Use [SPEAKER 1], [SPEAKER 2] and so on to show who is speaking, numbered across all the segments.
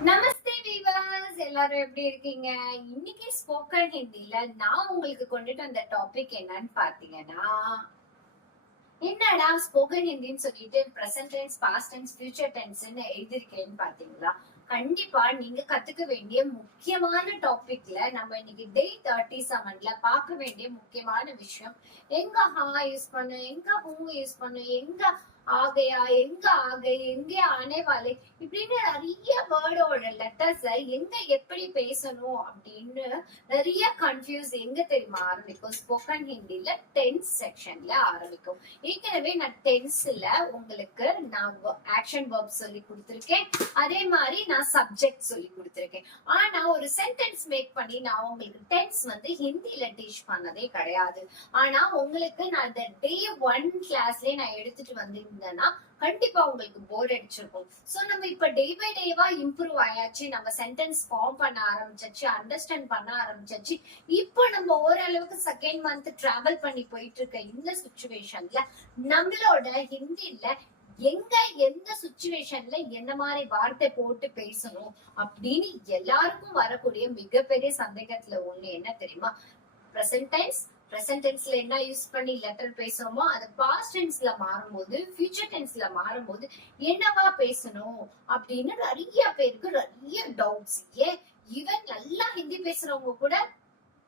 [SPEAKER 1] நமஸ்தே viewers எல்லாரும் எப்படி இருக்கீங்க? இன்னைக்கு ஸ்போக்கன் ஹிந்தில நான் உங்களுக்கு கொண்டுட்டு வந்த டாபிக் என்னன்னு பாத்தீங்கன்னா என்னடா ஸ்போக்கன் ஹிந்தின்னு சொல்லிட்டு present tense past tense future டென்ஸ்னு எழுதிருக்கேன்னு பாத்தீங்களா கண்டிப்பா நீங்க கத்துக்க வேண்டிய முக்கியமான டாபிக்ல நம்ம இன்னைக்கு டே தேர்ட்டி செவன்ல பார்க்க வேண்டிய முக்கியமான விஷயம் எங்க ஹா யூஸ் பண்ணு எங்க ஹூ யூஸ் பண்ணு எங்க ஆகையா எங்க ஆகை எங்கே ஆனே இப்படின்னு நிறைய வேர்டோட லெட்டர்ஸ எங்க எப்படி பேசணும் அப்படின்னு நிறைய கன்ஃபியூஸ் எங்க தெரியுமா ஆரம்பிக்கும்? ஸ்போக்கன் ஹிந்தில டென்ஸ் செக்ஷன்ல ஆரம்பிக்கும். ஏற்கனவே நான் டென்ஸ்ல உங்களுக்கு நான் ஆக்ஷன் வேர்ப் சொல்லி கொடுத்துருக்கேன். அதே மாதிரி நான் சப்ஜெக்ட் சொல்லி கொடுத்துருக்கேன். ஆனா ஒரு சென்டென்ஸ் மேக் பண்ணி நான் உங்களுக்கு டென்ஸ் வந்து ஹிந்தில டீச் பண்ணதே கிடையாது. ஆனா உங்களுக்கு நான் இந்த டே ஒன் கிளாஸ்லயே நான் எடுத்துட்டு வந்து வந்திருந்தேன்னா கண்டிப்பா உங்களுக்கு போர் அடிச்சிருக்கும். சோ நம்ம இப்ப டே பை டேவா இம்ப்ரூவ் ஆயாச்சு நம்ம சென்டென்ஸ் ஃபார்ம் பண்ண ஆரம்பிச்சாச்சு அண்டர்ஸ்டாண்ட் பண்ண ஆரம்பிச்சாச்சு இப்போ நம்ம ஓரளவுக்கு செகண்ட் மந்த் டிராவல் பண்ணி போயிட்டு இருக்க இந்த சுச்சுவேஷன்ல நம்மளோட ஹிந்தில எங்க எந்த சுச்சுவேஷன்ல என்ன மாதிரி வார்த்தை போட்டு பேசணும் அப்படின்னு எல்லாருக்கும் வரக்கூடிய மிகப்பெரிய சந்தேகத்துல ஒண்ணு என்ன தெரியுமா? பிரசன்ட் டைம்ஸ் பிரசன்ட் டென்ஸ்ல என்ன யூஸ் பண்ணி லெட்டர் பேசுறோமோ அது பாஸ்ட் டென்ஸ்ல மாறும்போது ஃபியூச்சர் டென்ஸ்ல மாறும்போது என்னவா பேசணும் அப்படின்னு நிறைய பேருக்கு நிறைய டவுட்ஸ் ஏன்? ஈவன் நல்லா ஹிந்தி பேசுறவங்க கூட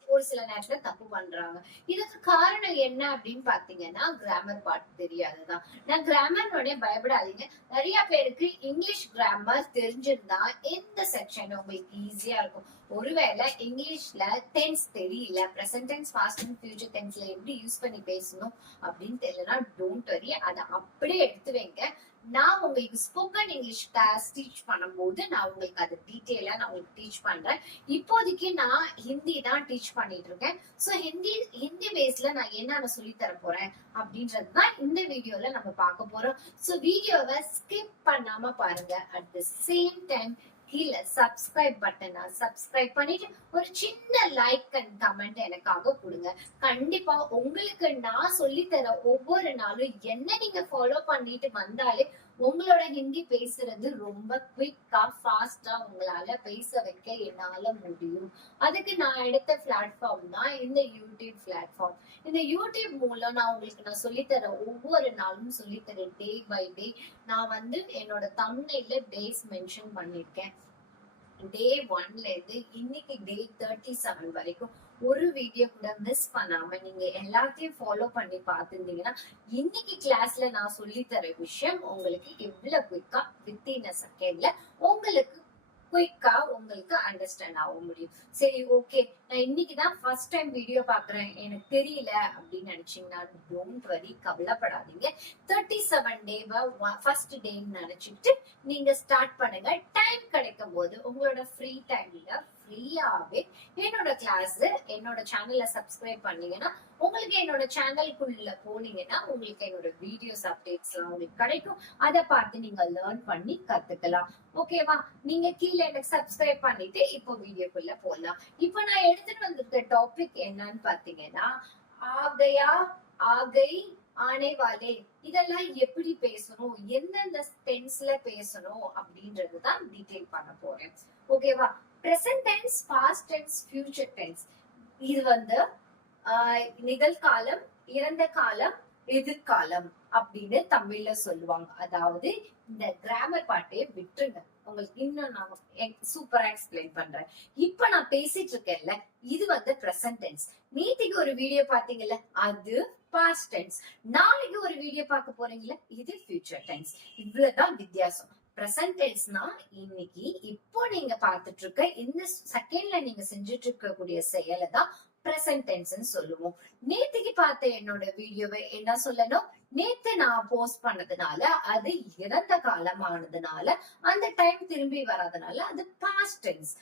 [SPEAKER 1] ஒரு சில நேரத்துல தப்பு பண்றாங்க. இதுக்கு காரணம் என்ன அப்படின்னு பாத்தீங்கன்னா கிராமர் பாட்டு தெரியாதுதான். நான் கிராமர் உடனே பயப்படாதீங்க. நிறைய பேருக்கு இங்கிலீஷ் கிராமர் தெரிஞ்சிருந்தா எந்த செக்ஷன் உங்களுக்கு ஈஸியா இருக்கும். ஒருவேளை இங்கிலீஷ்ல டென்ஸ் தெரியல present tense past and future டென்ஸ்ல எப்படி யூஸ் பண்ணி பேசணும் அப்படின்னு தெரியலன்னா டோன்ட் வரி அதை அப்படியே எடுத்து வைங்க. நான் உங்களுக்கு ஸ்போக்கன் இங்கிலீஷ் கிளாஸ் டீச் பண்ணும்போது நான் உங்களுக்கு அதை டீட்டெயிலாக நான் உங்களுக்கு டீச் பண்றேன். இப்போதைக்கு நான் ஹிந்தி தான் டீச் பண்ணிட்டு இருக்கேன். ஸோ ஹிந்தி ஹிந்தி பேஸ்ல நான் என்னென்ன சொல்லி தர போறேன் அப்படின்றது தான் இந்த வீடியோல நம்ம பார்க்க போறோம். ஸோ வீடியோவை ஸ்கிப் பண்ணாம பாருங்க. அட் த சேம் டைம் கீழே சப்ஸ்கிரைப் பட்டனை சப்ஸ்கிரைப் பண்ணிட்டு ஒரு சின்ன லைக் அண்ட் கமெண்ட் எனக்காக கொடுங்க. கண்டிப்பா உங்களுக்கு நான் சொல்லி தர ஒவ்வொரு நாளும் என்ன நீங்க ஃபாலோ பண்ணிட்டு வந்தாலே உங்களோட ஹிந்தி பேசுறது ரொம்ப குவிக்கா ஃபாஸ்டா உங்களால பேச வைக்க என்னால முடியும். அதுக்கு நான் எடுத்த பிளாட்ஃபார்ம் தான் இந்த யூடியூப் பிளாட்ஃபார்ம் இந்த யூடியூப் மூலம் நான் உங்களுக்கு நான் சொல்லித்தர ஒவ்வொரு நாளும் சொல்லித்தர டே பை டே நான் வந்து என்னோட தமிழ்ல டேஸ் மென்ஷன் பண்ணிருக்கேன் டே ஒன்ல இருந்து இன்னைக்கு டே தேர்ட்டி செவன் வரைக்கும் ஒரு வீடியோ கூட மிஸ் பண்ணாம நீங்க எல்லாத்தையும் ஃபாலோ பண்ணி பார்த்துருந்தீங்கன்னா இன்னைக்கு கிளாஸ்ல நான் சொல்லி தர விஷயம் உங்களுக்கு எவ்வளவு குயிக்கா வித்தின் அ செகண்ட்ல உங்களுக்கு குயிக்கா உங்களுக்கு அண்டர்ஸ்டாண்ட் ஆக முடியும். சரி ஓகே நான் இன்னைக்கு தான் ஃபர்ஸ்ட் டைம் வீடியோ பாக்குறேன் எனக்கு தெரியல அப்படின்னு நினைச்சீங்கன்னா டோன்ட் வரி கவலைப்படாதீங்க. தேர்ட்டி செவன் டேவை ஃபர்ஸ்ட் டேன்னு நினைச்சிட்டு நீங்க ஸ்டார்ட் பண்ணுங்க. டைம் கிடைக்கும் போது உங்களோட ஃப்ரீ டைம்ல ஃப்ரீயாவே என்னோட கிளாஸ் என்னோட சேனல்ல சப்ஸ்கிரைப் பண்ணீங்கன்னா உங்களுக்கு என்னோட சேனலுக்குள்ள போனீங்கன்னா உங்களுக்கு என்னோட வீடியோஸ் அப்டேட்ஸ் எல்லாம் உங்களுக்கு கிடைக்கும். அதை பார்த்து நீங்க லேர்ன் பண்ணி கத்துக்கலாம். ஓகேவா நீங்க கீழே எனக்கு சப்ஸ்கிரைப் பண்ணிட்டு இப்போ வீடியோக்குள்ள போகலாம் இப்போ நான் எடுத்துட்டு வந்திருக்க டாபிக் என்னன்னு பாத்தீங்கன்னா ஆகையா ஆகை ஆணைவாலே இதெல்லாம் எப்படி பேசணும்? எந்தெந்த டென்ஸ்ல பேசணும்? அப்படின்றது தான் டீடைல் பண்ண போறேன். ஓகேவா present tense past tense future tense இது வந்து ஆஹ், நிகழ்காலம் இறந்த காலம் எதிர்காலம் அப்படின்னு தமிழ்ல சொல்லுவாங்க. அதாவது இந்த கிராமர் பாட்டையே விட்டுருங்க. உங்களுக்கு இன்னும் நான் சூப்பரா எக்ஸ்பிளைன் பண்றேன். இப்ப நான் பேசிட்டு இருக்கேன்ல இது வந்து பிரசன்ட் டென்ஸ் நேத்திக்கு ஒரு வீடியோ பாத்தீங்கல்ல அது பாஸ்ட் டென்ஸ் நாளைக்கு ஒரு வீடியோ பார்க்க போறீங்களா இது ஃபியூச்சர் டென்ஸ் இவ்வளவுதான் வித்தியாசம். பிரசன்ட் டென்ஸ்னா இன்னைக்கு இப்போ நீங்க பார்த்துட்டு இருக்க இந்த செகண்ட்ல நீங்க செஞ்சுட்டு இருக்கக்கூடிய செயலை தான் பிரசன்ட் டென்ஸ்னு சொல்லுவோம். நேத்திக்கு பார்த்த என்னோட வீடியோவை என்ன சொல்லணும்? நேத்து நான் போஸ்ட் பண்ணதுனால அது இறந்த காலமானதுனால அந்த டைம் திரும்பி வராதனால அது பாஸ்ட் டென்ஸ்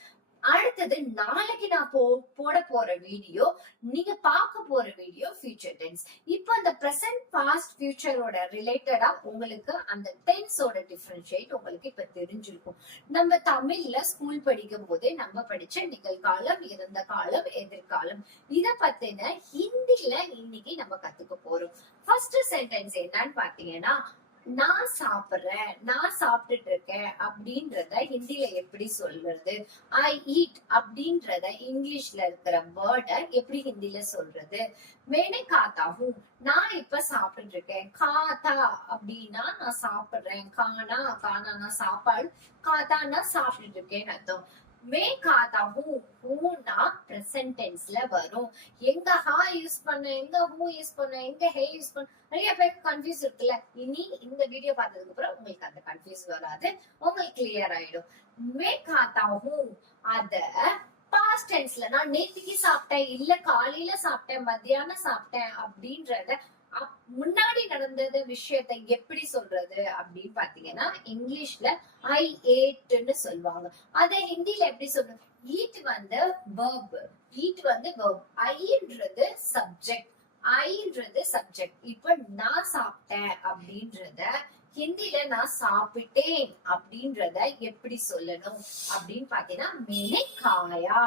[SPEAKER 1] அடுத்தது நாளைக்கு நான் போ போட போற வீடியோ நீங்க பார்க்க போற வீடியோ ஃபியூச்சர் டென்ஸ் இப்போ அந்த பிரசன்ட் பாஸ்ட் ஃபியூச்சரோட ரிலேட்டடா உங்களுக்கு அந்த டென்ஸோட டிஃபரன்ஷியேட் உங்களுக்கு இப்ப தெரிஞ்சிருக்கும். நம்ம தமிழ்ல ஸ்கூல் படிக்கும் போதே நம்ம படிச்ச நிகழ்காலம் இறந்த காலம் எதிர்காலம். இத பத்தின ஹிந்தில இன்னைக்கு நம்ம கத்துக்க போறோம். ஃபர்ஸ்ட் சென்டென்ஸ் என்னன்னு பாத்தீங்கன்னா நான் சாப்பிடுறேன் நான் சாப்பிட்டுட்டு இருக்கேன் அப்படின்றத ஹிந்தில எப்படி சொல்றது? ஐ ஈட் அப்படின்றத இங்கிலீஷ்ல இருக்கிற வேர்டை எப்படி ஹிந்தில சொல்றது? மேனே காத்தாகும் நான் இப்ப சாப்பிட்டு இருக்கேன் காத்தா அப்படின்னா நான் சாப்பிடுறேன். கானா கானா சாப்பாடு காத்தானா சாப்பிட்டுட்டு இருக்கேன்னு அர்த்தம். மே காத்தா ஹூ ஹூனா பிரசன்ட் டென்ஸ்ல வரும். எங்க ஹா யூஸ் பண்ண எங்க ஹூ யூஸ் பண்ண எங்க ஹே யூஸ் பண்ண நிறைய பேருக்கு கன்ஃபியூஸ் இருக்குல்ல. இனி இந்த வீடியோ பார்த்ததுக்கு அப்புறம் உங்களுக்கு அந்த கன்ஃபியூஸ் வராது. உங்களுக்கு கிளியர் ஆயிடும். மே ஹூ அத பாஸ்ட் டென்ஸ்ல நான் நேத்திக்கு சாப்பிட்டேன் இல்ல காலையில சாப்பிட்டேன் மத்தியானம் சாப்பிட்டேன் அப்படின்றத முன்னாடி நடந்தது விஷயத்தை எப்படி சொல்றது அப்படின்னு பாத்தீங்கன்னா இங்கிலீஷ்ல ஐ ஏட்னு சொல்லுவாங்க. அத ஹிந்தில எப்படி சொல்றது? ஈட் வந்து வேர்ப் ஈட் வந்து வேர்ப் ஐன்றது சப்ஜெக்ட் ஐன்றது சப்ஜெக்ட் இப்ப நான் சாப்பிட்டேன் அப்படின்றத ஹிந்தில நான் சாப்பிட்டேன் அப்படின்றத எப்படி சொல்லணும் அப்படின்னு பாத்தீங்கன்னா மேனே காயா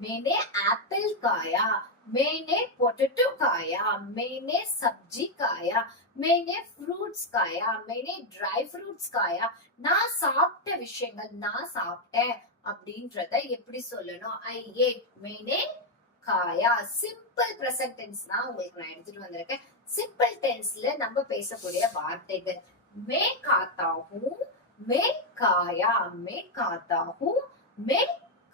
[SPEAKER 1] மேனே ஆப்பிள் காயா मैंने पोटैटो खाया मैंने सब्जी खाया मैंने फ्रूट्स खाया मैंने ட்ரை ஃப்ரூட்ஸ் காயா நான் சாப்பிட்ட விஷயங்கள் நான் சாப்பிட்டேன் அப்படின்றத எப்படி சொல்லணும் ஐ ஏட் மேனே காயா சிம்பிள் பிரசன்ட் டென்ஸ் தான் உங்களுக்கு நான் எடுத்துட்டு வந்திருக்கேன் சிம்பிள் டென்ஸ்ல நம்ம பேசக்கூடிய வார்த்தைகள் மே காத்தா ஹூ மே காயா மே காத்தா ஹூ மே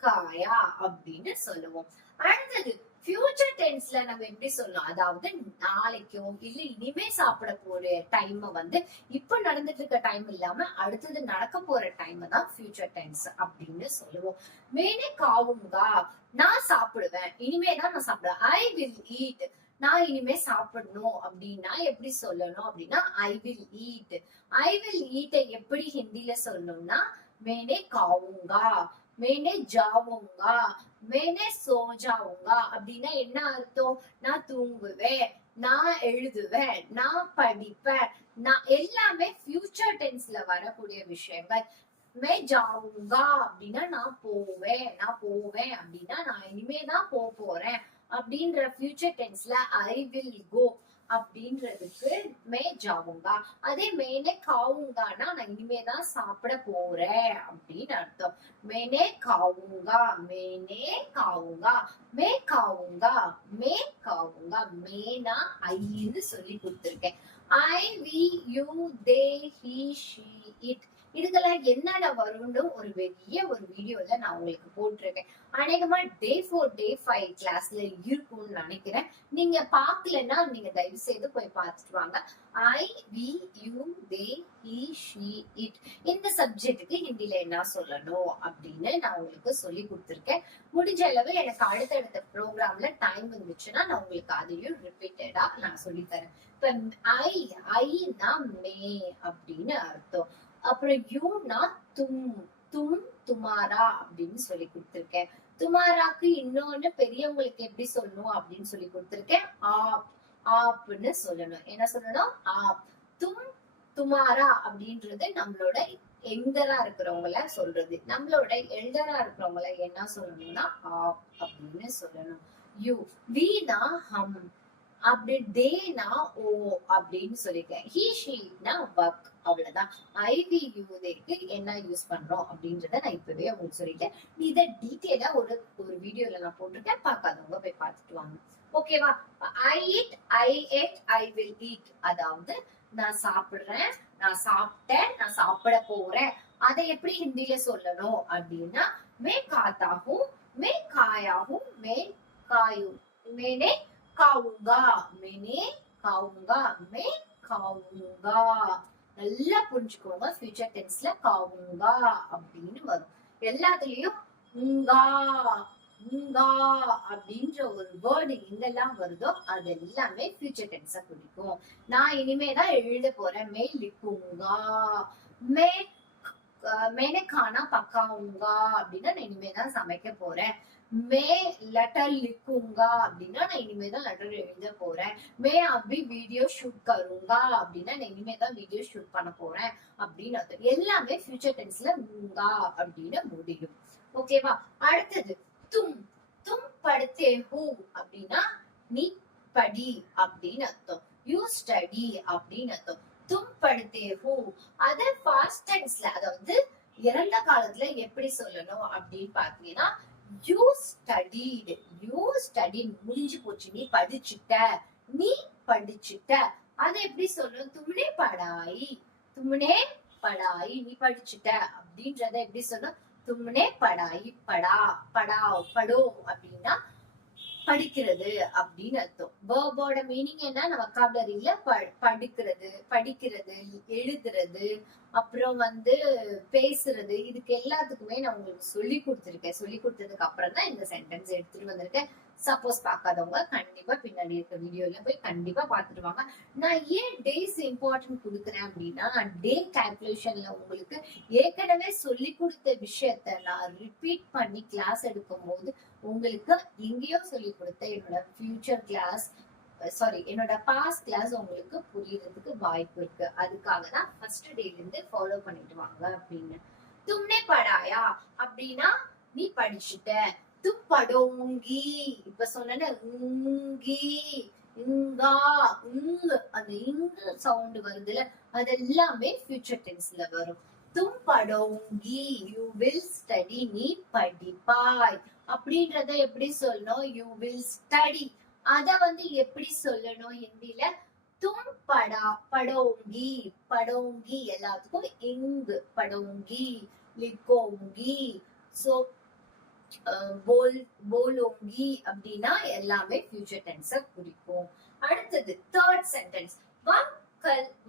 [SPEAKER 1] காயா அப்படின்னு சொல்லுவோம் அடுத்தது ஃபியூச்சர் டென்ஸ்ல நம்ம எப்படி சொல்லலாம் அதாவது நாளைக்கோ இல்ல இனிமே சாப்பிட போற டைம் வந்து இப்ப நடந்துட்டு இருக்க டைம் இல்லாம அடுத்தது நடக்க போற டைம் தான் ஃபியூச்சர் டென்ஸ் அப்படின்னு சொல்லுவோம். மேனே காவுங்கா நான் சாப்பிடுவேன் இனிமே தான் நான் சாப்பிடுவேன். ஐ வில் ஈட் நான் இனிமே சாப்பிடணும் அப்படின்னா எப்படி சொல்லணும் அப்படின்னா I will eat I will ஈட்டை எப்படி ஹிந்தில சொல்லணும்னா மேனே காவுங்கா. மேனே ஜாவுங்கா மேனே சோஜாவுங்கா அப்படின்னா என்ன அர்த்தம்? நான் தூங்குவேன் நான் எழுதுவேன் நான் படிப்பேன். நான் எல்லாமே ஃபியூச்சர் டென்ஸ்ல வரக்கூடிய விஷயங்கள். மே ஜாவுங்கா அப்படின்னா நான் போவேன் நான் போவேன் அப்படின்னா நான் இனிமே தான் போக போறேன் அப்படின்ற ஃபியூச்சர் டென்ஸ்ல ஐ வில் கோ அப்படின்றதுக்கு மே ஜாவுங்கா அதே மேனே காவுங்கானா நான் இனிமே தான் சாப்பிட போறேன் அப்படின்னு அர்த்தம். மேனே காவுங்கா மேனே காவுங்கா மே காவுங்கா மே காவுங்கா மேனா ஐன்னு சொல்லி கொடுத்துருக்கேன். I we you they he she it இதுக்கெல்லாம் என்னென்ன வரும்னு ஒரு பெரிய ஒரு வீடியோல நான் உங்களுக்கு போட்டிருக்கேன். அநேகமா டே ஃபோர் டே ஃபைவ் கிளாஸ்ல இருக்கும்னு நினைக்கிறேன். நீங்க பாக்கலன்னா நீங்க தயவு செய்து போய் பார்த்துட்டு வாங்க. I we you they he she it இந்த சப்ஜெக்ட்டுக்கு ஹிந்தில என்ன சொல்லணும் அப்படின்னு நான் உங்களுக்கு சொல்லி கொடுத்துருக்கேன். முடிஞ்ச அளவு எனக்கு அடுத்தடுத்த ப்ரோக்ராம்ல டைம் இருந்துச்சுன்னா நான் உங்களுக்கு அதையும் ரிப்பீட்டடா நான் சொல்லி தரேன். இப்ப ஐ ஐனா மே அப்படின்னு அர்த்தம். அப்புறம் யூனா தும் தும் துமாரா அப்படின்னு சொல்லி கொடுத்துருக்கேன். துமாராக்கு இன்னொன்னு பெரியவங்களுக்கு எப்படி சொல்லணும் அப்படின்னு சொல்லி கொடுத்துருக்கேன். ஆப் ஆப்னு சொல்லணும். என்ன சொல்லணும்? ஆப். தும் துமாரா அப்படின்றது நம்மளோட எங்கரா இருக்கிறவங்கள சொல்றது. நம்மளோட எல்டரா இருக்கிறவங்கள என்ன சொல்லணும்னா ஆப் அப்படின்னு சொல்லணும். யூ வீணா ஹம். அப்படி தேனா ஓ அப்படின்னு சொல்லிருக்கேன் ஹீ ஷீனா ஒர்க் அவ்வளவுதான். ஐவி யூதேக்கு என்ன யூஸ் பண்றோம் அப்படின்றத நான் இப்பவே உங்களுக்கு சொல்லிட்டேன். இதை டீட்டெயிலா ஒரு ஒரு வீடியோல நான் போட்டிருக்கேன். பார்க்காதவங்க போய் பார்த்துட்டு வாங்க. ஓகேவா I eat I ate I will eat அதாவது நான் சாப்பிடுறேன் நான் சாப்பிட்டேன் நான் சாப்பிட போறேன். அதை எப்படி ஹிந்தியில சொல்லணும் அப்படின்னா மே காத்தாகும் மே காயாகும் மே காயும். மேனே காவுங்கா மெனே காவுங்கா மே காவுங்கா. நல்லா புரிஞ்சுக்கோங்க ஃபியூச்சர் டென்ஸ்ல காவுங்கா அப்படின்னு வரும். எல்லாத்துலயும் உங்கா உங்கா அப்படின்ற ஒரு வேர்டு எங்கெல்லாம் வருதோ அது எல்லாமே ஃபியூச்சர் டென்ஸ குறிக்கும் நான் இனிமே தான் எழுத போறேன். மே லிக்குங்கா மே அஹ் மேனே கானா பக்காவுங்கா அப்படின்னா நான் இனிமே தான் சமைக்க போறேன். மே லெட்டர் லிக்குங்கா அப்படின்னா நான் இனிமே தான் லெட்டர் எழுத போறேன். மே அப்படி வீடியோ ஷூட் கருங்கா அப்படின்னா நான் இனிமே தான் வீடியோ ஷூட் பண்ண போறேன் அப்படின்னு அர்த்தம். எல்லாமே ஃபியூச்சர் டென்ஸ்ல உங்கா அப்படின்னு முடியும். ஓகேவா? அடுத்தது தும். தும் படுத்தே ஹூ அப்படின்னா நீ படி அப்படின்னு அர்த்தம். யூ ஸ்டடி அப்படின்னு அர்த்தம். தும் படுத்தே ஹூ அத பாஸ்ட் டென்ஸ்ல அதாவது இறந்த காலத்துல எப்படி சொல்லணும் அப்படின்னு பாத்தீங்கன்னா யூ ஸ்டடிடு யூ ஸ்டடி முடிஞ்சு போச்சு நீ படிச்சுட்ட நீ படிச்சுட்ட. அத எப்படி சொல்லணும்? தும்னே படாயி தும்னே படாயி நீ படிச்சுட்ட. அப்படின்றத எப்படி சொல்லணும்? தும்னே படாயி படா படா படோ அப்படின்னா படிக்கிறது அப்படின்னு அர்த்தம். வேர்போட மீனிங் என்ன? நம்ம வக்காபுலரியில படிக்கிறது படிக்கிறது எழுதுறது அப்புறம் வந்து பேசுறது இதுக்கு எல்லாத்துக்குமே நான் உங்களுக்கு சொல்லி கொடுத்துருக்கேன். சொல்லி கொடுத்ததுக்கு அப்புறம் தான் இந்த சென்டென்ஸ் எடுத்துட்டு வந்திருக்கேன். சப்போஸ் பார்க்காதவங்க கண்டிப்பா பின்னாடி இருக்க வீடியோல போய் கண்டிப்பா பார்த்துருவாங்க. நான் ஏன் டேஸ் இம்பார்ட்டன்ட் கொடுக்குறேன் அப்படின்னா டே கால்குலேஷன்ல உங்களுக்கு ஏற்கனவே சொல்லி கொடுத்த விஷயத்த நான் ரிப்பீட் பண்ணி கிளாஸ் எடுக்கும் போது உங்களுக்கு எங்கேயோ சொல்லி கொடுத்த என்னோட ஃபியூச்சர் கிளாஸ் சாரி என்னோட பாஸ்ட் கிளாஸ் உங்களுக்கு புரியறதுக்கு வாய்ப்பு இருக்கு. அதுக்காக தான் ஃபர்ஸ்ட் டேல இருந்து ஃபாலோ பண்ணிட்டு வாங்க அப்படின்னு. தும்னே படாயா அப்படின்னா நீ படிச்சுட்ட. து படோங்கி. இப்ப சொன்ன உங்கி இங்கா உங்க. அந்த இங்கு சவுண்ட் வருதுல அதெல்லாமே ஃபியூச்சர் டென்ஸ்ல வரும். தும் படோங்கி யூ வில் ஸ்டடி நீ படிப்பாய். அப்படின்றத எப்படி சொல்லணும்? யூ வில் ஸ்டடி அத வந்து எப்படி சொல்லணும் ஹிந்தில தும் படா படோங்கி படோங்கி. எல்லாத்துக்கும் இங்கு படோங்கி லிக்கோங்கி. சோ போல் போலோங்கி அப்படின்னா எல்லாமே ஃபியூச்சர் டென்ஸ குறிக்கும். அடுத்தது தேர்ட் சென்டென்ஸ் வா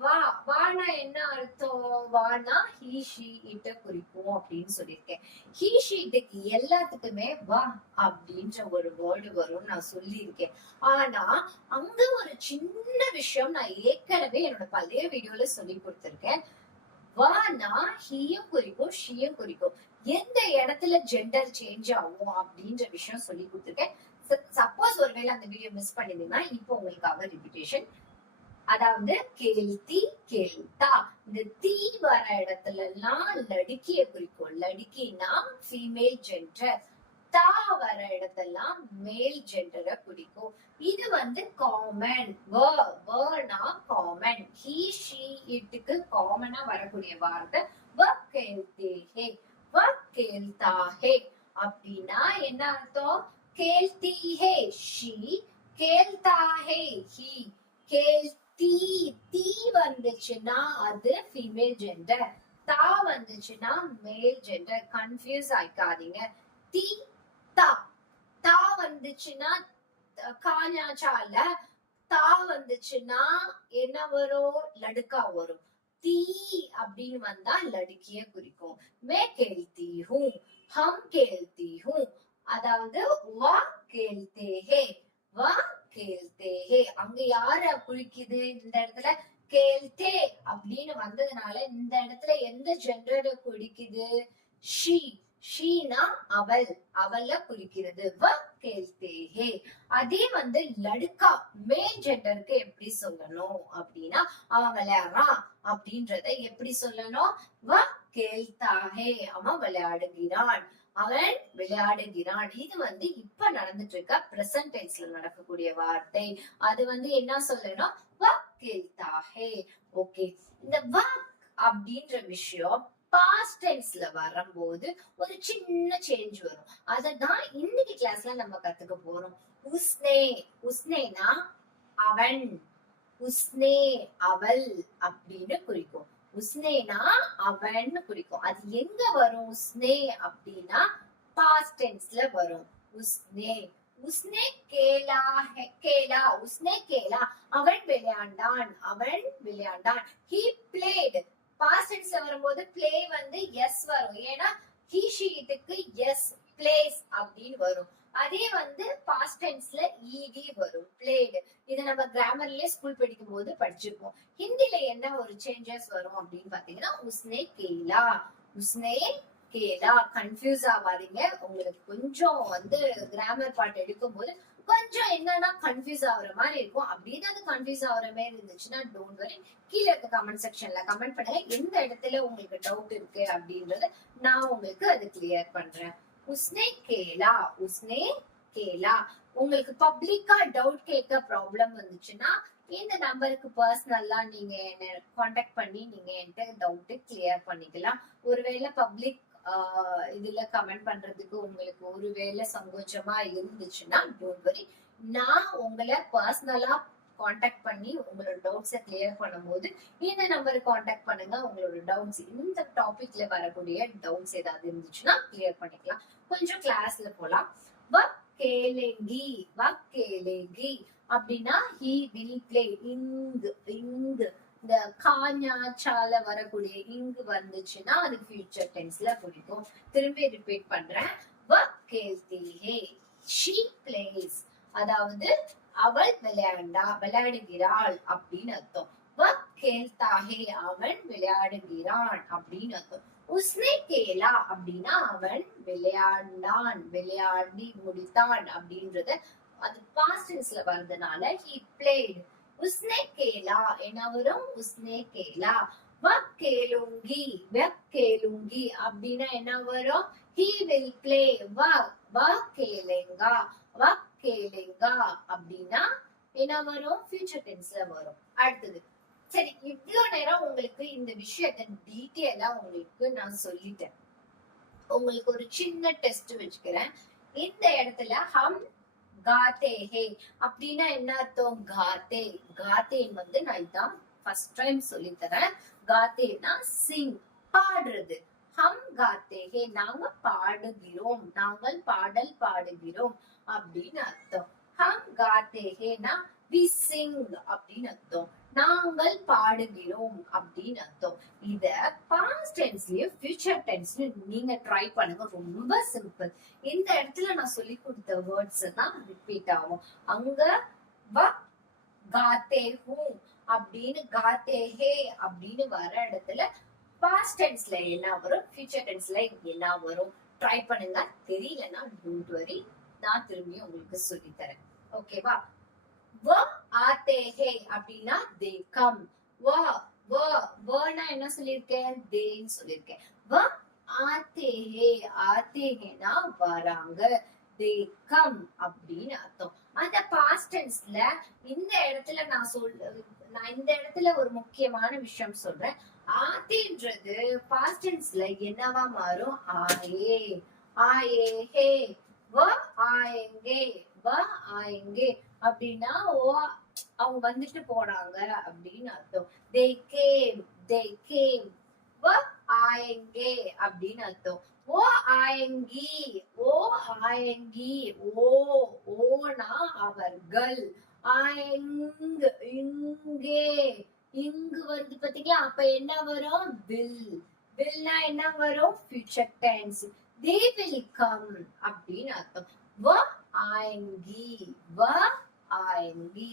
[SPEAKER 1] வா. வானா என்ன அர்த்தம்? வானா ஹீ ஷீ இட்ட குறிக்கும் அப்படின்னு சொல்லியிருக்கேன். ஹீ ஷீட்டுக்கு எல்லாத்துக்குமே வா அப்படின்ற ஒரு வேர்டு வரும் நான் சொல்லியிருக்கேன். ஆனா அங்க ஒரு சின்ன விஷயம் நான் ஏற்கனவே என்னோட பழைய வீடியோல சொல்லி கொடுத்திருக்கேன். வானா ஹீயும் குறிக்கும் ஷீயும் குறிக்கும். எந்த இடத்துல ஜெண்டர் சேஞ்ச் ஆகும் அப்படின்ற விஷயம் சொல்லி கொடுத்துருக்கேன். சப்போஸ் ஒருவேளை அந்த வீடியோ மிஸ் பண்ணிருந்தீங்கன்னா இப்போ உங்களுக்காக ரிப்பீட்டேஷன் அதாவது கேள்தி கேள்தா இந்த தீ வர இடத்துல எல்லாம் லடுக்கிய குறிக்கும் லடுக்கினா ஃபீமேல் ஜெண்டர் தா வர இடத்தெல்லாம் மேல் ஜெண்டரை குறிக்கும். இது வந்து காமன் வேர்னா காமன் ஹீ ஷீ இட்டுக்கு காமனா வரக்கூடிய வார்த்தை. வ கேள்தே ஹே. வ கேள்தா ஹே அப்படின்னா என்ன அர்த்தம்? கேள்தி ஹே ஷி. கேள்தா ஹே. ஹி கேள்தி தீ வந்துச்சுன்னா அது ஃபீமேல் ஜெண்டர் தா வந்துச்சுன்னா மேல் ஜெண்டர் கன்ஃபியூஸ் ஆயிக்காதீங்க. தீ தா. தா வந்துச்சுன்னா காஞாச்சால தா வந்துச்சுன்னா என்ன வரும்? லடுக்கா வரும். தீ அப்படின்னு வந்தா லடுக்கிய குறிக்கும். மே கேள்தி ஹூம் ஹம் கேள்தி ஹூம் அதாவது வா கேள்தே ஹே வா கேள்தே ஹே அங்க யார குறிக்குது இந்த இடத்துல? கேள்தே அப்படின்னு வந்ததுனால இந்த இடத்துல எந்த ஜெண்டரை குறிக்குது? ஷீ. ஷீனா அவள். அவள குறிக்கிறது. வ கேள்தே அதே வந்து லடுக்கா மேல் ஜெண்டருக்கு எப்படி சொல்லணும் அப்படின்னா அவன் விளையாடுறான் அப்படின்றத எப்படி சொல்லணும்? வ கேள்தாஹே. அவன் விளையாடுகிறான். அவன் விளையாடுகிறான். இது வந்து இப்ப நடந்துட்டு இருக்க பிரசன்ட் டென்ஸ்ல நடக்கக்கூடிய வார்த்தை. அது வந்து என்ன சொல்லணும்? வக்கேல்தாஹே ஓகே இந்த வ அப்படின்ற விஷயம் பாஸ்ட் டென்ஸ்ல வரும்போது ஒரு சின்ன சேஞ்ச் வரும். அததான் இன்னைக்கு கிளாஸ்ல நம்ம கத்துக்க போறோம். உஸ்னே உஸ்னேனா அவன் உஸ்னே அவள் அப்படின்னு குறிக்கும். உஸ்னேனா அவன் குறிக்கும். அது எங்க வரும்? உஸ்னே அப்படின்னா பாஸ்ட் டென்ஸ்ல வரும். உஸ்னே உஸ்னே கேலா கேலா உஸ்னே கேலா அவன் விளையாண்டான் அவன் விளையாண்டான். ஹி பிளேட் பாஸ்ட் டென்ஸ்ல வரும்போது பிளே வந்து எஸ் வரும். ஏன்னா ஹி ஷீட்டுக்கு எஸ் பிளேஸ் அப்படின்னு வரும். அதே வந்து பாஸ்ட் டென்ஸ்ல ஈடி வரும் பிளேடு இதை நம்ம கிராமர்லயே ஸ்கூல் படிக்கும் போது படிச்சிருப்போம். ஹிந்தில என்ன ஒரு சேஞ்சஸ் வரும் அப்படின்னு பாத்தீங்கன்னா உஸ்னே கேலா உஸ்னே கேலா கன்ஃபியூஸ் ஆகாதீங்க. உங்களுக்கு கொஞ்சம் வந்து கிராமர் பாட்டு எடுக்கும் போது கொஞ்சம் என்னன்னா கன்ஃபியூஸ் ஆகுற மாதிரி இருக்கும். அப்படி ஏதாவது கன்ஃபியூஸ் ஆகுற மாதிரி இருந்துச்சுன்னா டோன்ட் வரி கீழே இருக்க கமெண்ட் செக்ஷன்ல கமெண்ட் பண்ணுங்க. எந்த இடத்துல உங்களுக்கு டவுட் இருக்கு அப்படின்றத நான் உங்களுக்கு அது கிளியர் பண்றேன். உஸ்னே கேலா உஸ்னே கேலா உங்களுக்கு பப்ளிக்கா டவுட் கேட்க ப்ராப்ளம் வந்துச்சுன்னா இந்த நம்பருக்கு பர்சனலா நீங்க என்ன காண்டாக்ட் பண்ணி நீங்க என்கிட்ட டவுட் கிளியர் பண்ணிக்கலாம். ஒருவேளை பப்ளிக் இதுல கமெண்ட் பண்றதுக்கு உங்களுக்கு ஒருவேளை சங்கோச்சமா இருந்துச்சுன்னா டோன்ட் வரி நான் உங்களை பர்சனலா காண்டாக்ட் பண்ணி உங்களோட டவுட்ஸை கிளியர் பண்ணும்போது இந்த நம்பருக்கு காண்டாக்ட் பண்ணுங்க. உங்களோட டவுட்ஸ் இந்த டாபிக்ல வரக்கூடிய டவுட்ஸ் ஏதாவது இருந்துச்சுன்னா கிளியர் பண்ணிக்கலாம். கொஞ்சம் கிளாஸ்ல போலாம். வக்கேலேங்கி வக்கேலேங்கி அப்படின்னா ஹி வில் பிளே இங்கு இங்கு. இந்த காஞ்சால வரக்கூடிய இங்கு வந்துச்சுன்னா அது ஃபியூச்சர் டென்ஸ்ல குறிக்கும் திரும்பி ரிப்பீட் பண்றேன். ஷீ பிளேஸ் அதாவது அவள் விளையாண்டா விளையாடுகிறாள் அப்படின்னு அர்த்தம். வக்கேல்தாஹே அவன் விளையாடுகிறான் அப்படின்னு அர்த்தம். உஸ்னே கேலா அப்படின்னா அவன் விளையாண்டான் விளையாடி முடித்தான் அப்படின்றத அது பாஸ்டன்ஸ்ல வர்றதுனால ஹி பிளேட் உஸ்னே கேலா என்ன வரும் உஸ்னே கேலா வக் கேலுங்கி வக் கேலுங்கி அப்படின்னா என்ன வரும் ஹி வில் பிளே வ வ கேலேங்கா வக் கேலேங்கா அப்படின்னா என்ன வரும் ஃபியூச்சர் டென்ஸ்ல வரும். அடுத்தது. சரி இவ்ளோ நேரம் உங்களுக்கு இந்த விஷயத்த டீட்டெயிலா உங்களுக்கு நான் சொல்லிட்டேன் உங்களுக்கு ஒரு சின்ன டெஸ்ட் வச்சுக்கிறேன் இந்த இடத்துல ஹம் காத்தே ஹே அப்படின்னா என்ன அர்த்தம்? காத்தே. காத்தேன் வந்து நான் இதான் ஃபர்ஸ்ட் டைம் சொல்லி தரேன். காத்தேனா சிங் பாடுறது. ஹம் காத்தே ஹே நாங்க பாடுகிறோம். நாங்கள் பாடல் பாடுகிறோம் அப்படின்னு அர்த்தம். ஹம் காத்தே ஹேனா வி சிங் அப்படின்னு அர்த்தம். நாங்கள் பாடுகிறோம் அப்படின்னு அர்த்தம். இத பாஸ்ட் டென்ஸ்லயே ஃபியூச்சர் டென்ஸ்லயும் நீங்க ட்ரை பண்ணுங்க. ரொம்ப சிம்பிள் இந்த இடத்துல நான் சொல்லி கொடுத்த வேர்ட்ஸ் தான் ரிப்பீட் ஆகும். அங்க வ காத்தே ஹூ அப்படின்னு காத்தே ஹே அப்படின்னு வர இடத்துல பாஸ்ட் டென்ஸ்ல என்ன வரும். ஃபியூச்சர் டென்ஸ்ல என்ன வரும். ட்ரை பண்ணுங்க. தெரியலன்னா டோன்ட் வரி நான் திரும்பி உங்களுக்கு சொல்லி தரேன் ஓகேவா வ ஆத்தே ஹே அப்படின்னா தே கம். வ வ வனா என்ன சொல்லியிருக்கேன்? தேன்னு சொல்லியிருக்கேன். வ ஆத்தே ஹே ஆத்தே ஹேனா வராங்க. தே கம் அப்படின்னு அர்த்தம். அந்த பாஸ்ட் டென்ஸ்ல இந்த இடத்துல நான் சொல் நான் இந்த இடத்துல ஒரு முக்கியமான விஷயம் சொல்றேன். ஆத்தின்றது பாஸ்ட் டென்ஸ்ல என்னவா மாறும்? ஆயே ஆயே ஹே வ ஆயங்கே வ ஆயங்கே அப்படின்னா ஓ அவங்க வந்துட்டு போனாங்க அப்படின்னு அர்த்தம். தே கேம் தே கேம் வ ஆயங்கே அப்படின்னு அர்த்தம். ஓ ஆயங்கி ஓ ஆயங்கி ஓ ஓனா அவர்கள். ஆயங்கு இங்கே. இங்கு வருது பாத்தீங்களா அப்ப என்ன வரும்? வில் வில்னா என்ன வரும்? Future tense they will come அப்படின்னு அர்த்தம். வ ஆயங்கி. வ ஆயங்கி.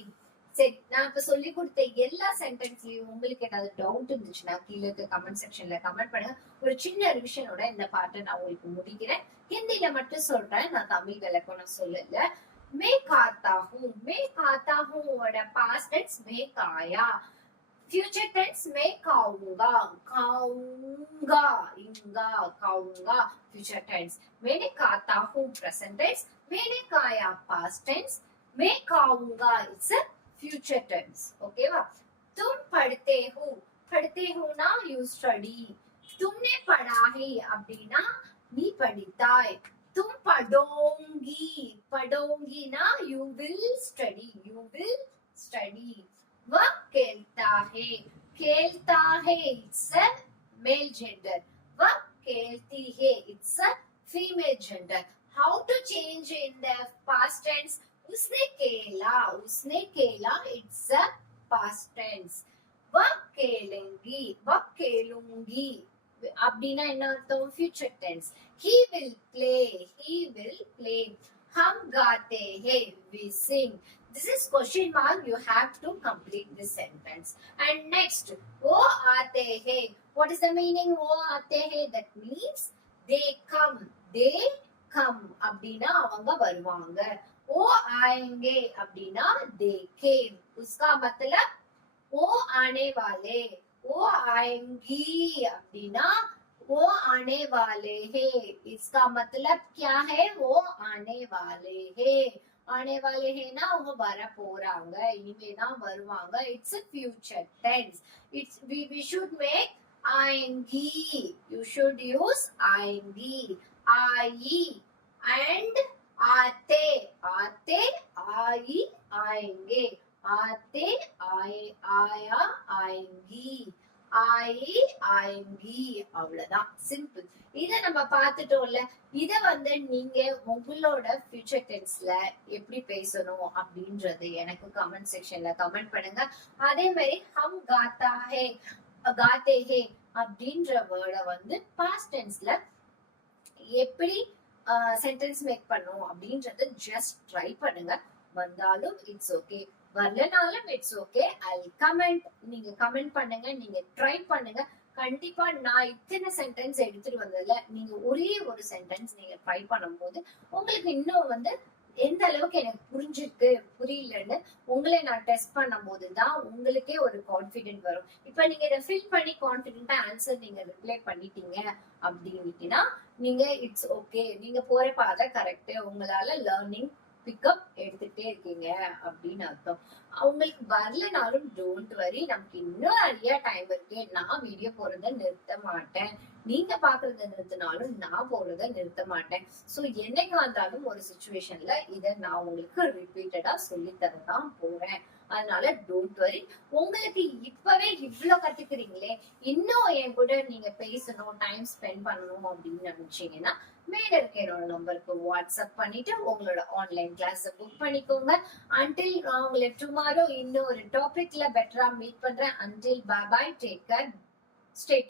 [SPEAKER 1] சரி நான் இப்ப சொல்லி கொடுத்த எல்லா சென்டென்ஸ்லயும் உங்களுக்கு ஏதாவது டவுட் இருந்துச்சுன்னா கீழே இருக்க கமெண்ட் செக்ஷன்ல கமெண்ட் பண்ணுங்க. ஒரு சின்ன ரிவிஷனோட இந்த பாட்டை நான் உங்களுக்கு முடிக்கிறேன். ஹிந்தியில மட்டும் சொல்றேன் நான் தமிழ் விளக்கம் சொல்லல. மே காத்தா who May Katha ஹூவோட past tense மே காயா. ஃபியூச்சர் டென்ஸ் மே காவுங்கா காவுங்கா இங்கா காவுங்கா. ஃபியூச்சர் டென்ஸ் மேனே காத்தா ஹூ பிரசன்ட் டென்ஸ் மேனே காயா பாஸ்ட் டென்ஸ் மே காவுங்கா இட்ஸ் फ्यूचर टेंस ओके वा तुम पढ़ते हो पढ़ते हो ना यू स्टडी तुमने पढ़ा है அப்படின்னா நீ படித்தாய் तुम पढ़ोगी पढ़ोगी ना you will study you will study वह खेलता है खेलता है it's a male gender वह खेलती है it's a female gender how to change in the past tense उसने खेला उसने खेला इट्स अ पास्ट टेंस वह खेलेंगी वह खेलूंगी அப்படின்னா என்ன அர்த்தம் future tense he will play he will play हम गाते हैं we sing this is question mark you have to complete this sentence and next वो आते हैं what is the meaning वो आते हैं that means they come they come அப்படின்னா அவங்க வருவாங்க वो आएंगे அப்படின்னா they came उसका मतलब वो आने वाले वो आएंगी அப்படின்னா वो आने वाले हैं इसका मतलब क्या है वो आने वाले हैं ஆனே வாலே ஹேனா அவங்க வர போறாங்க இனிமே தான் வருவாங்க it's a future tense it's we we should make ing you should use ing ai and आते आते आई आएंगे आते आए आया आएंगी ஆயி ஆயங்கி அவ்வளவுதான் சிம்பிள் இத நம்ம பார்த்துட்டோம்ல இத வந்து நீங்க உங்களோட ஃபியூச்சர் டென்ஸ்ல எப்படி பேசணும் அப்படின்றது எனக்கு கமெண்ட் செக்ஷன்ல கமெண்ட் பண்ணுங்க அதே மாதிரி ஹம் காத்தா ஹே காத்தே ஹே அப்படின்ற வேர்டை வந்து பாஸ்ட் டென்ஸ்ல எப்படி சென்டென்ஸ் மேக் பண்ணும் அப்படின்றத ஜஸ்ட் ட்ரை பண்ணுங்க. வந்தாலும் இட்ஸ் ஓகே வரலனாலும் இட்ஸ் ஓகே ஐ கமெண்ட் நீங்க கமெண்ட் பண்ணுங்க. நீங்க ட்ரை பண்ணுங்க. கண்டிப்பா நான் இத்தனை சென்டென்ஸ் எடுத்துட்டு வந்ததுல நீங்க ஒரே ஒரு சென்டென்ஸ் நீங்க ட்ரை பண்ணும்போது உங்களுக்கு இன்னும் வந்து எந்த அளவுக்கு எனக்கு புரிஞ்சிருக்கு புரியலன்னு உங்களை நான் டெஸ்ட் பண்ணும்போது தான் உங்களுக்கே ஒரு கான்ஃபிடென்ட் வரும். இப்ப நீங்க இதை ஃபில் பண்ணி கான்ஃபிடென்ட்டா ஆன்சர் நீங்க ரிப்ளை பண்ணிட்டீங்க அப்படின்னுட்டுனா நீங்க இட்ஸ் ஓகே நீங்க போற பாதை கரெக்ட் உங்களால லேர்னிங் பிக்கப் எடுத்துட்டே இருக்கீங்க அப்படின்னு அர்த்தம். அவங்களுக்கு வரலனாலும் டோன்ட் வரி நமக்கு இன்னும் நிறைய டைம் இருக்கு. நான் வீடியோ போறத நிறுத்த மாட்டேன். நீங்க பாக்குறத நிறுத்தினாலும் நான் போறத நிறுத்த மாட்டேன். சோ என்னைக்கு வந்தாலும் ஒரு சுச்சுவேஷன்ல இதை நான் உங்களுக்கு ரிப்பீட்டடா சொல்லி தரதான் போறேன். அதனால டோன்ட் வரி உங்களுக்கு இப்பவே இவ்வளவு கத்துக்கிறீங்களே இன்னும் என் கூட நீங்க பேசணும் டைம் ஸ்பெண்ட் பண்ணணும் அப்படின்னு நினைச்சீங்கன்னா மேல இருக்க என்னோட நம்பருக்கு வாட்ஸ்அப் பண்ணிட்டு உங்களோட ஆன்லைன் கிளாஸ் புக் பண்ணிக்கோங்க. அன்டில் நான் உங்களை டுமாரோ இன்னும் ஒரு டாபிக்ல பெட்டரா மீட் பண்றேன். Until bye take care state